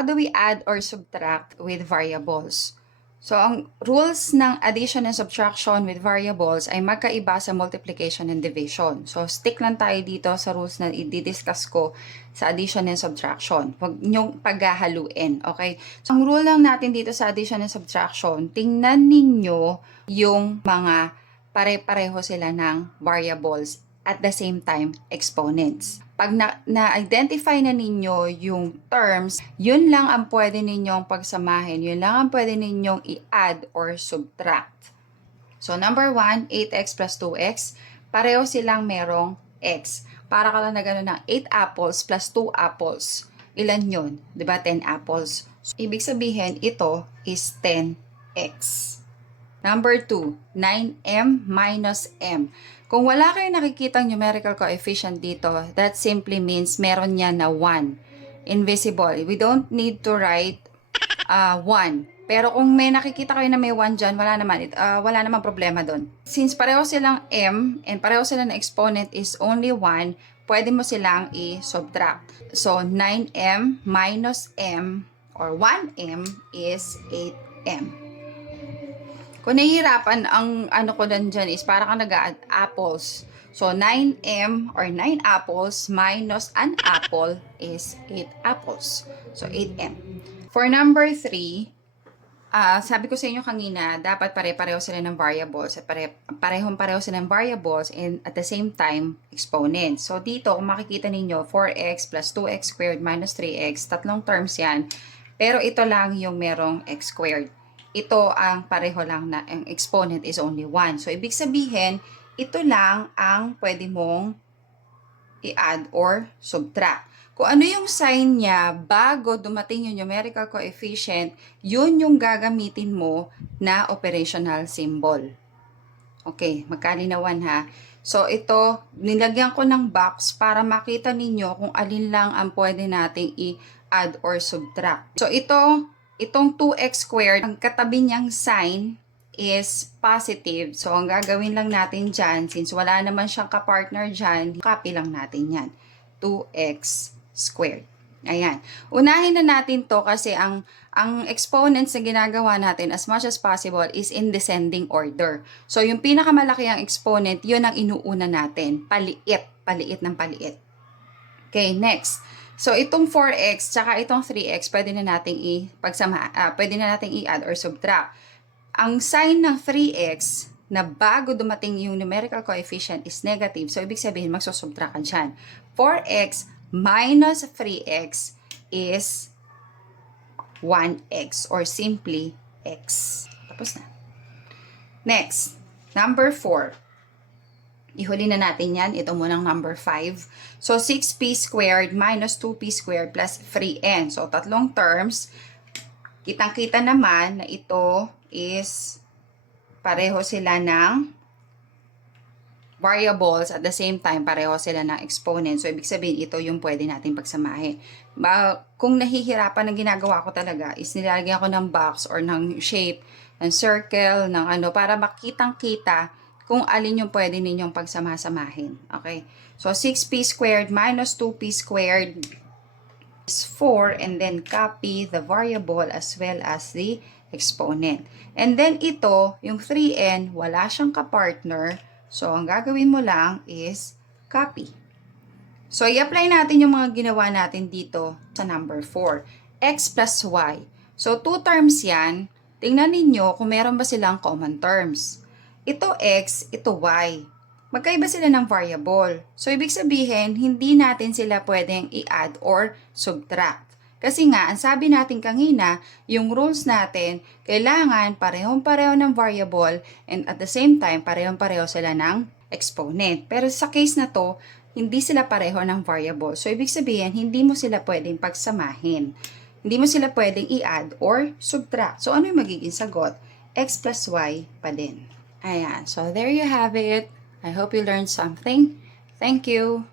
how do we add or subtract with variables? So, ang rules ng addition and subtraction with variables ay magkaiba sa multiplication and division. So, stick lang tayo dito sa rules na i-discuss ko sa addition and subtraction. Huwag niyong paghahaluin, okay? So, ang rule lang natin dito sa addition and subtraction, tingnan ninyo yung mga pare-pareho sila ng variables at the same time exponents. Pag na-identify na ninyo yung terms, yun lang ang pwede ninyong pagsamahin. Yun lang ang pwede ninyong i-add or subtract. So, number 1, 8x plus 2x. Pareho silang merong x. Para ka lang na gano'n ng 8 apples plus 2 apples. Ilan yun? Diba? 10 apples. So, ibig sabihin, ito is 10x. Number 2, 9m minus m. Kung wala kayong nakikitang numerical coefficient dito, that simply means meron niya na 1. Invisible. We don't need to write 1. Pero kung may nakikita kayo na may 1 dyan, wala naman problema doon. Since pareho silang m and pareho silang na exponent is only 1, pwede mo silang i-subtract. So, 9m minus m or 1m is 8m. Kung nahihirapan, ang ano ko dyan is para ka nag-add apples. So, 9m or 9 apples minus an apple is 8 apples. So, 8m. For number 3, sabi ko sa inyo kanina, dapat pare-pareho sila ng variables at parehong-pareho sila ng variables and at the same time, exponents. So, dito, kung makikita ninyo, 4x plus 2x squared minus 3x, tatlong terms yan. Pero ito lang yung merong x squared. Ito ang pareho lang na ang exponent is only 1. So, ibig sabihin, ito lang ang pwede mong i-add or subtract. Kung ano yung sign niya bago dumating yung numerical coefficient, yun yung gagamitin mo na operational symbol. Okay, magkalinawan ha. So, ito, nilagyan ko ng box para makita ninyo kung alin lang ang pwede nating i-add or subtract. So, itong 2x squared, ang katabi niyang sign is positive. So, ang gagawin lang natin dyan, since wala naman siyang kapartner dyan, copy lang natin yan. 2x squared. Ayan. Unahin na natin to kasi ang exponents na ginagawa natin as much as possible is in descending order. So, yung pinakamalaki ang exponent, yun ang inuuna natin. Paliit. Paliit ng paliit. Okay, next. So, itong 4x tsaka itong 3x, pwede na nating pwede na nating i-add or subtract. Ang sign ng 3x na bago dumating yung numerical coefficient is negative. So, ibig sabihin, magsusubtract ka dyan. 4x minus 3x is 1x or simply x. Tapos na. Next, number 4. Ihuli na natin yan. Ito munang number 5. So, 6p squared minus 2p squared plus 3n. So, tatlong terms. Kitang-kita naman na ito is pareho sila ng variables at the same time pareho sila ng exponent. So, ibig sabihin, ito yung pwede natin pagsamahin. Kung nahihirapan ang ginagawa ko talaga is nilalagyan ko ng box or ng shape, ng circle, ng ano, para makitang-kita kung alin yung pwede ninyong pagsama-samahin. Okay? So, 6p squared minus 2p squared is 4 and then copy the variable as well as the exponent. And then ito, yung 3n, wala siyang kapartner. So, ang gagawin mo lang is copy. So, i-apply natin yung mga ginawa natin dito sa number 4. X plus y. So, 2 terms yan. Tingnan ninyo kung meron ba silang common terms. Ito x, ito y. Magkaiba sila ng variable. So, ibig sabihin, hindi natin sila pwedeng i-add or subtract. Kasi nga, ang sabi natin kanina, yung rules natin, kailangan parehong-pareho ng variable and at the same time, parehong-pareho sila ng exponent. Pero sa case na to, hindi sila pareho ng variable. So, ibig sabihin, hindi mo sila pwedeng pagsamahin. Hindi mo sila pwedeng i-add or subtract. So, ano yung magiging sagot? X plus y pa din. Ayan. So, there you have it. I hope you learned something. Thank you.